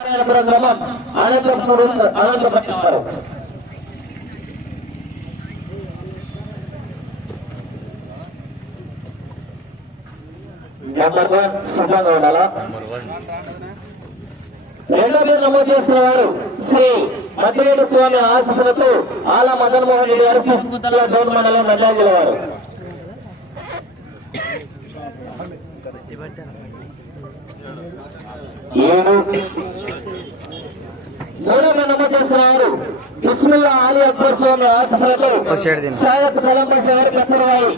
గ్రామం Anantapuram number one సిద్ధంగా ఉండాలా? రెండో పేరు నమోదు చేస్తున్న వారు శ్రీ మధ్యవేడు స్వామి ఆశీస్సులతో ఆల మదన్మోహన్ రెడ్డి గారు తీసుకుంటాల మండలం నంద్యాల వారు. ఏడు వెంకటేశ్వరరావు బిస్మిల్లా ఆలీ అక్బర్ స్వామి ఆశీస్సులతో స్వాగత ఫలం చేశారు కత్తూరువాయి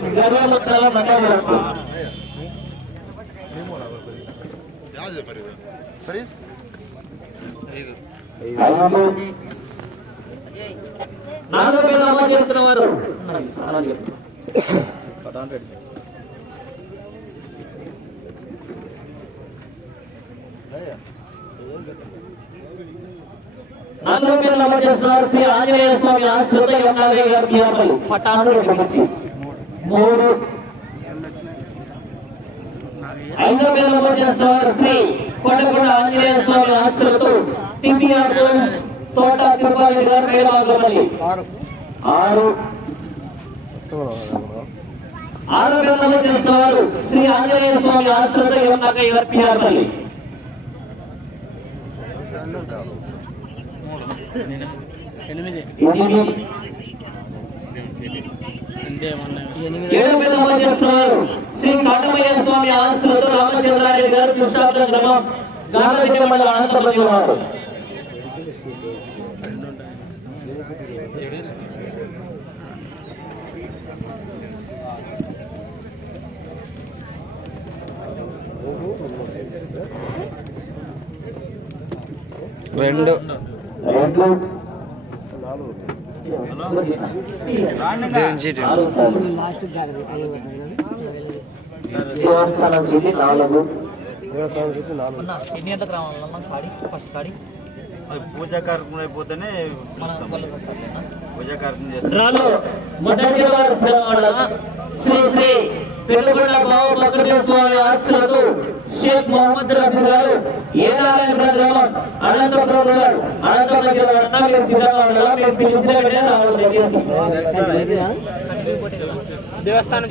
నాలుగో పేరు నమోదు చేస్తున్నారు శ్రీ ఆంజనేయ స్వామి ఆశ్రత ఎమ్మెల్యే గారి పిఆర్పల్లి పట్టాను మూడు ఐదో పేరు నమోదు చేస్తున్నారు శ్రీ కొండకొండ ఆంజనేయ స్వామి ఆశ్రతో టిపిఆర్ తోట తిరుపతి గారు ఆరు. ఆరో. నమోదు చేస్తున్నారు శ్రీ ఆంజనేయ స్వామి ఆశ్రత ఎమ్మెల్యే గారి ఎనిమిది ఎనిమిది. శ్రీ కాటమయ్య స్వామి ఆశ్రతో రామచంద్రారెడ్డి గారు కృష్ణాపురం గ్రామం గాంధీ మండలం అనంతపురం జిల్లా వారు. రెండు. రెండు దేవుని చీటి నాలుగు. దేవస్థానం సిటీ నాలుగు. ఎన్ని గంటలకు రావాలన్నా కాడి ఫస్ట్ కాడి? పూజా కార్యక్రమం అయిపోతేనే పూజా కార్యక్రమం చేస్తాం. రాను మొదటి వారు స్థిరపడ శ్రీ శ్రీ పెళ్ళికొండ బావ భక్తుల స్వామి ఆస్తులతో షేక్ మొహమ్మద్ రఫీ గారు అనంతపురం అనంతపురం జిల్లా సిద్ధంగా పిలిచిన వెంటనే దయచేసి దేవస్థానం